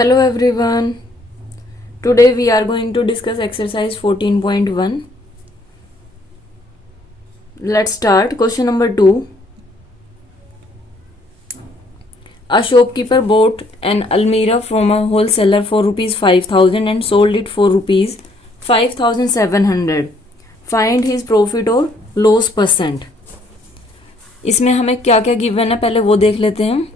Hello everyone. Today we are going to discuss exercise 14.1. Let's start. Question number 2. A shopkeeper bought an almirah from a wholesaler for rupees 5,000 and sold it for rupees 5,700. Find his profit or loss percent. इसमें हमें क्या क्या given है पहले वो देख लेते हैं हम.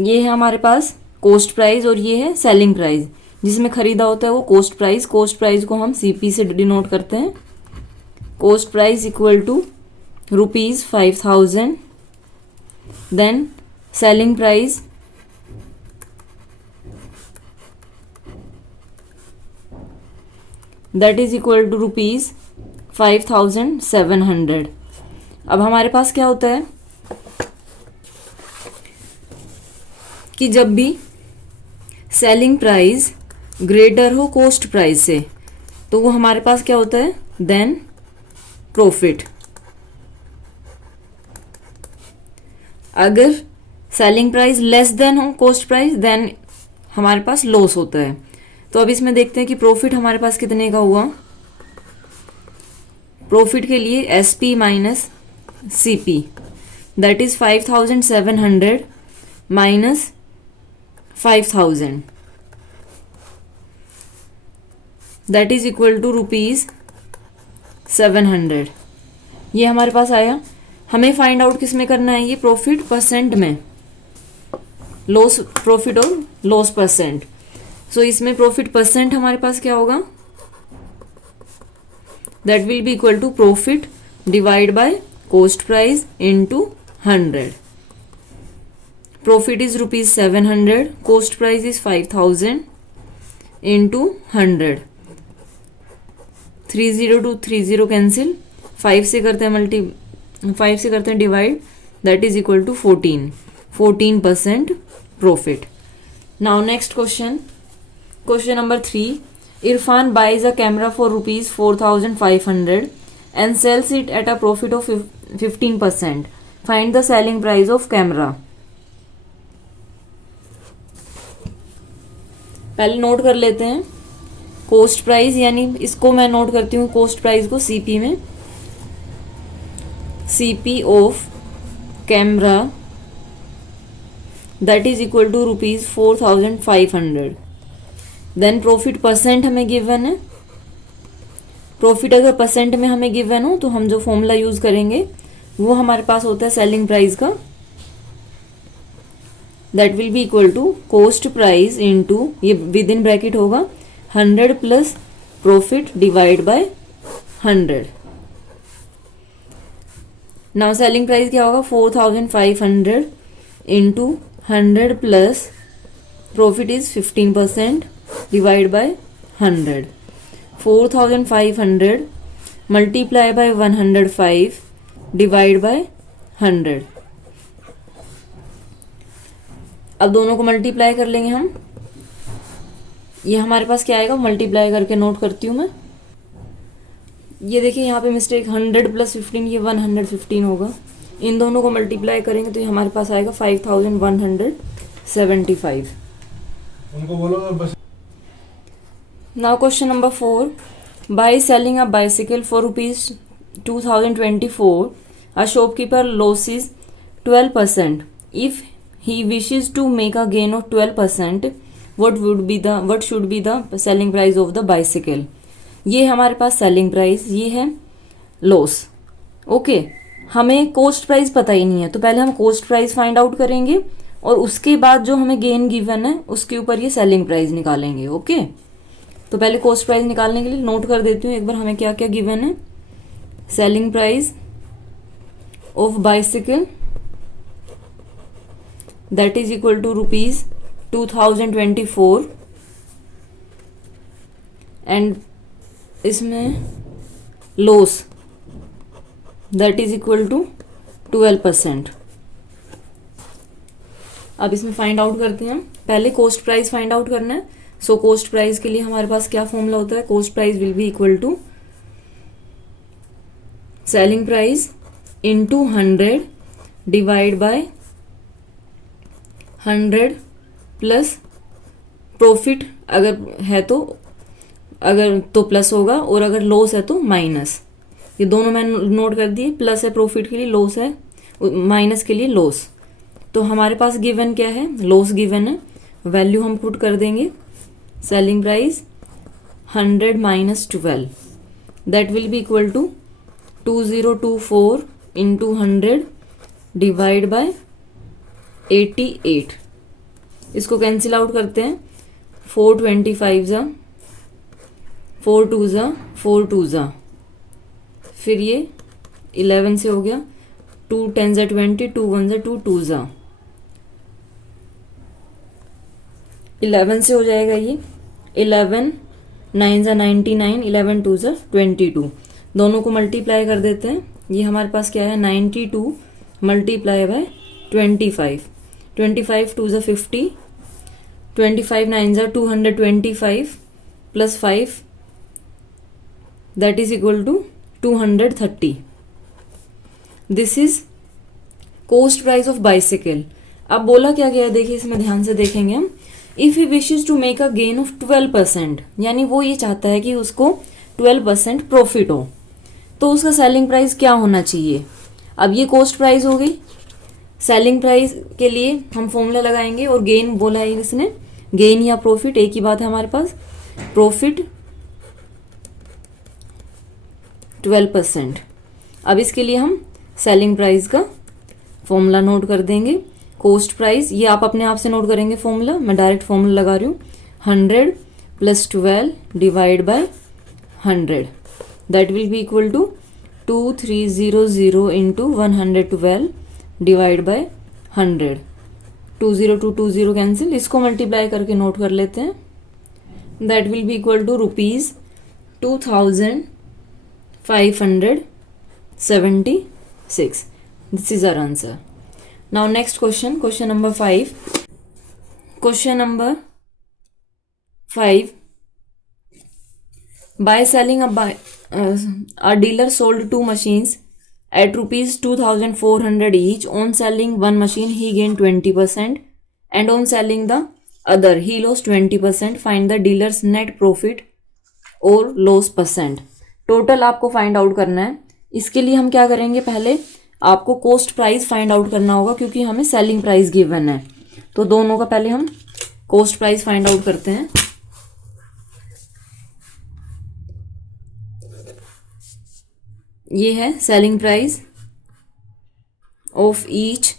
ये है हमारे पास कॉस्ट प्राइस और ये है सेलिंग प्राइस. जिसमें खरीदा होता है वो कॉस्ट प्राइस. कॉस्ट प्राइस को हम सीपी से डिनोट करते हैं. Cost price equal to rupees 5,000. Then selling price that is equal to rupees 5,700. अब हमारे पास क्या होता है कि जब भी सेलिंग प्राइस ग्रेटर हो कॉस्ट प्राइस से तो वो हमारे पास क्या होता है देन प्रॉफिट. अगर सेलिंग प्राइस लेस देन हो कॉस्ट प्राइस देन हमारे पास लॉस होता है. तो अब इसमें देखते हैं कि प्रॉफिट हमारे पास कितने का हुआ. प्रॉफिट के लिए SP minus CP that is 5,700 minus 5,000 that is equal to rupees 700. ये हमारे पास आया. हमें फाइंड आउट किस में करना है ये प्रॉफिट परसेंट में. लॉस प्रॉफिट और लॉस परसेंट. सो इसमें प्रॉफिट परसेंट हमारे पास क्या होगा that will be equal to profit divide by cost price into 100. Profit is rupees 700. Cost price is 5,000 into 100. 30 to 30 cancel. 5 से करते हैं divide that is equal to 14% profit. Now next question. Question number 3. Irfan buys a camera for rupees 4,500 and sells it at a profit of 15%. Find the selling price of camera. पहले note कर लेते हैं cost price, यानी इसको मैं note करती हूँ cost price को सीपी में. CP of camera that is equal to rupees 4,500. Then profit percent हमें गिवन है. प्रॉफिट अगर परसेंट में हमें गिवन हो तो हम जो फॉर्मूला यूज़ करेंगे वो हमारे पास होता है सेलिंग प्राइस का. That will be equal to cost price into ये विद इन ब्रैकेट होगा 100 plus profit divide by 100. Now selling price क्या होगा 4,500 into 100 plus profit is 15% divide by 100. 4,500 multiply by 105 divide by 100. अब दोनों को मल्टीप्लाई कर लेंगे हम. ये हमारे पास क्या आएगा मल्टीप्लाई करके नोट करती हूँ मैं. ये देखिए यहाँ पे मिस्टेक 100 प्लस 15 ये 115 होगा. इन दोनों को मल्टीप्लाई करेंगे तो ये हमारे पास आएगा 5,175. उनको बोलो बस. Now question number 4. By selling a bicycle for rupees 2,024 a shopkeeper losses 12%. If he wishes to make a gain of 12%, what should be the selling price of the bicycle. ये हमारे पास सेलिंग प्राइस, ये है loss. Okay हमें cost price पता ही नहीं है तो पहले हम कॉस्ट प्राइस फाइंड आउट करेंगे और उसके बाद जो हमें गेन गिवन है उसके ऊपर ये सेलिंग प्राइस निकालेंगे. ओके तो पहले कॉस्ट प्राइस निकालने के लिए नोट कर देती हूँ एक बार हमें क्या क्या गिवन है. Selling price of bicycle that is equal to rupees 2,024 and इसमें loss that is equal to 12%. अब इसमें फाइंड आउट करते हैं हम. पहले कॉस्ट प्राइस फाइंड आउट करना है. सो कॉस्ट प्राइस के लिए हमारे पास क्या फॉर्मूला होता है cost price will be equal to selling price into 100 divide by 100 plus profit अगर तो प्लस होगा, और अगर लॉस है तो माइनस। ये दोनों मैंने नोट कर दिए, प्लस है प्रॉफिट के लिए, लॉस है माइनस के लिए लॉस। तो हमारे पास गिवन क्या है, लॉस गिवन है, वैल्यू हम पुट कर देंगे selling price 100 minus 12, that will be equal to 2024 into 100 divide by 88। इसको कैंसिल आउट करते हैं, 425 जा, 4 2 जा, 4 2 जा, फिर ये 11 से हो गया, 2 10 जा 20, 2 1 जा 2, 2 जा 11 से हो जाएगा ये 11, 9 जा 99, 11 2 जा 22। दोनों को मल्टीप्लाई कर देते हैं, ये हमारे पास क्या है 92 मल्टीप्लाई बाय 25, 25 2 जा 50, 25 9 जा 225 plus 5 that is equal to 230। This is cost price of bicycle. अब बोला क्या गया, देखिए इसमें ध्यान से देखेंगे हम, if he wishes to make a gain of 12%, यानी वो ये चाहता है कि उसको 12% प्रॉफिट हो, तो उसका सेलिंग प्राइस क्या होना चाहिए। अब ये कॉस्ट प्राइस हो गई, सेलिंग प्राइस के लिए हम फॉर्मूला लगाएंगे, और गेन बोला है इसने, गेन या प्रॉफिट एक ही बात है हमारे पास, प्रॉफिट 12%। अब इसके लिए हम सेलिंग प्राइस का फॉर्मूला नोट कर देंगे, कॉस्ट प्राइस, ये आप अपने आप से नोट करेंगे फॉर्मूला, मैं डायरेक्ट फॉर्मूला लगा रही हूँ, 100 plus 12 divide by 100, that will be equal to 2300 into 112 divide by 100, 20 to 20 cancel, इसको मल्टीप्लाई करके नोट कर लेते हैं, that will be equal to rupees 2576। This is our answer. Now next question, question number 5. Question number 5. By selling a dealer sold 2 machines at rupees 2400 each. On selling one machine he gained 20%, and on selling the other he lost 20%. Find the dealer's net profit or loss percent. Total आपको find out करना है। इसके लिए हम क्या करेंगे, पहले आपको कॉस्ट प्राइस फाइंड आउट करना होगा, क्योंकि हमें सेलिंग प्राइस गिवन है। तो दोनों का पहले हम कॉस्ट प्राइस फाइंड आउट करते हैं। ये है selling price of each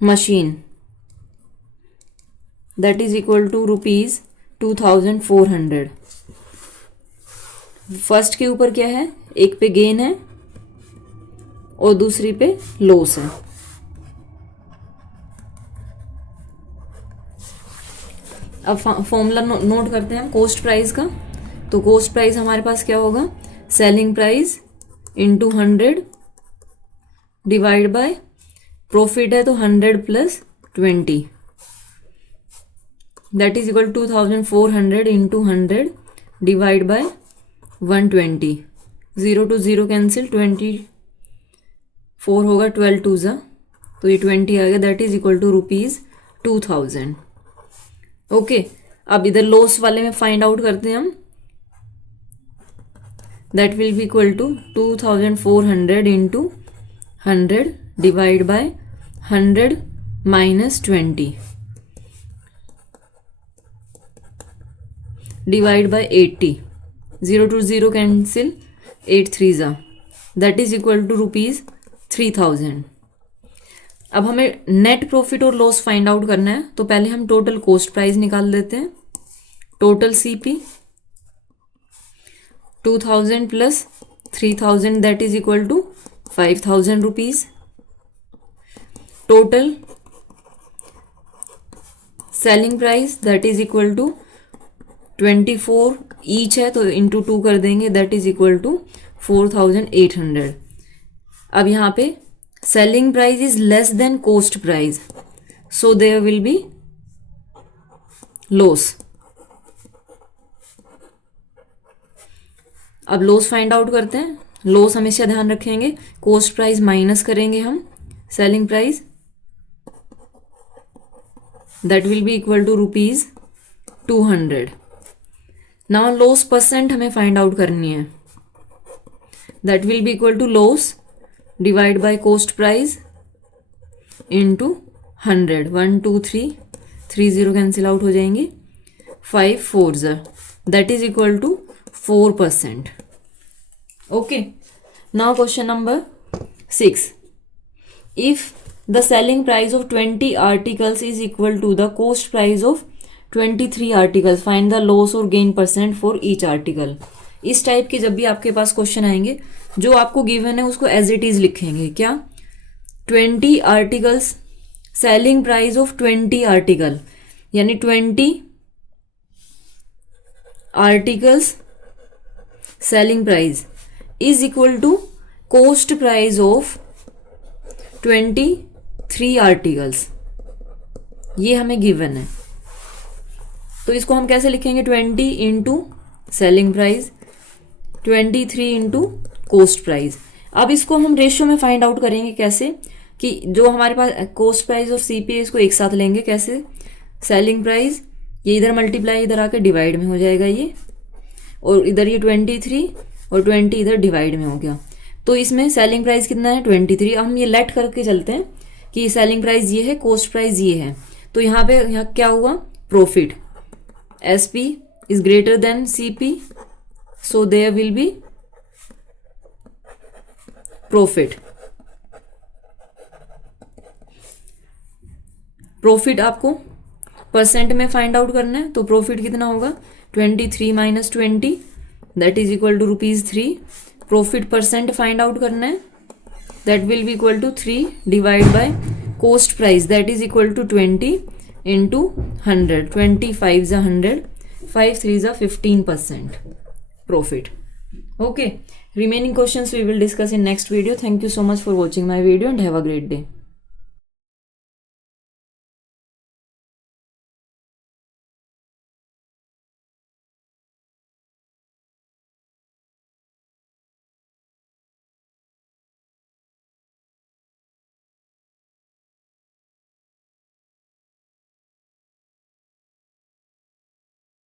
machine, that is equal to rupees 2400। First के ऊपर क्या है, एक पे गेन है और दूसरी पे लॉस है। अब फॉर्मूला नोट करते हैं कॉस्ट प्राइस का। तो कॉस्ट प्राइस हमारे पास क्या होगा, selling price into 100 divide by profit है तो 100 plus 20, that is equal 2400 into 100 divide bye 120, 0 to 0 cancel, 24 होगा, 12 2 जा, तो ये 20 आ गया, that is equal to rupees 2000। Okay, अब इधर लॉस वाले में फाइंड आउट करते हैं हम, that will be equal to 2400 into 100 divide by 100 minus 20 divide by 80, 0 to 0 cancel, 8 3 जा, that is equal to rupees 3000। अब हमें नेट प्रॉफिट और लॉस फाइंड आउट करना है, तो पहले हम टोटल कॉस्ट प्राइस निकाल देते हैं। Total CP 2000 plus 3000 that is equal to 5000 rupees. Total selling price that is equal to 24 each है तो इंटू 2 कर देंगे, दैट इज इक्वल टू 4800। अब यहाँ पे selling price is less than cost price, so there will be loss. अब loss find out करते हैं। लॉस हमेशा ध्यान रखेंगे, कॉस्ट प्राइस माइनस करेंगे हम selling price, that will be equal to rupees 200. Now loss percent हमें फाइंड आउट करनी है. That will be equal to loss divide by cost price into 100. 1 2 3 3 0 cancel out हो जाएंगी. 5 4 that is equal to 4%. Okay. Now question number 6. If the selling price of 20 articles is equal to the cost price of 23 articles, find the loss or gain percent for each article. इस type के जब भी आपके पास question आएंगे, जो आपको given है उसको एज इट इज लिखेंगे. क्या? 20 articles, selling price of 20 article, यानी 20 articles selling price is equal to cost price of 23 articles. ये हमें गिवन है, तो इसको हम कैसे लिखेंगे? 20 into selling price, 23 into cost price. अब इसको हम रेशियो में फाइंड आउट करेंगे. कैसे? कि जो हमारे पास कॉस्ट प्राइस और सीपीए इसको एक साथ लेंगे. कैसे? सेलिंग प्राइस ये इधर मल्टीप्लाई इधर आके डिवाइड में हो जाएगा ये, और इधर ये 23 और 20 इधर डिवाइड में हो गया. तो इसमें सेलिंग प्राइस कितना है? 23. अब हम ये लेट करके चलते हैं कि सेलिंग प्राइस ये है, कॉस्ट प्राइस ये है. तो यहाँ पे यहाँ क्या हुआ? Profit. SP is greater than CP, so there will be profit. Profit आपको परसेंट में फाइंड आउट करना है. तो प्रॉफिट कितना होगा? 23 minus 20 that is equal to ₹3. Profit percent find out करना है. That will be equal to 3 divide by cost price that is equal to 20 into 100. 25 ज़ा 100, 5 3 ज़ा 15% profit. Okay, remaining questions we will discuss in next video. Thank you so much for watching my video and have a great day.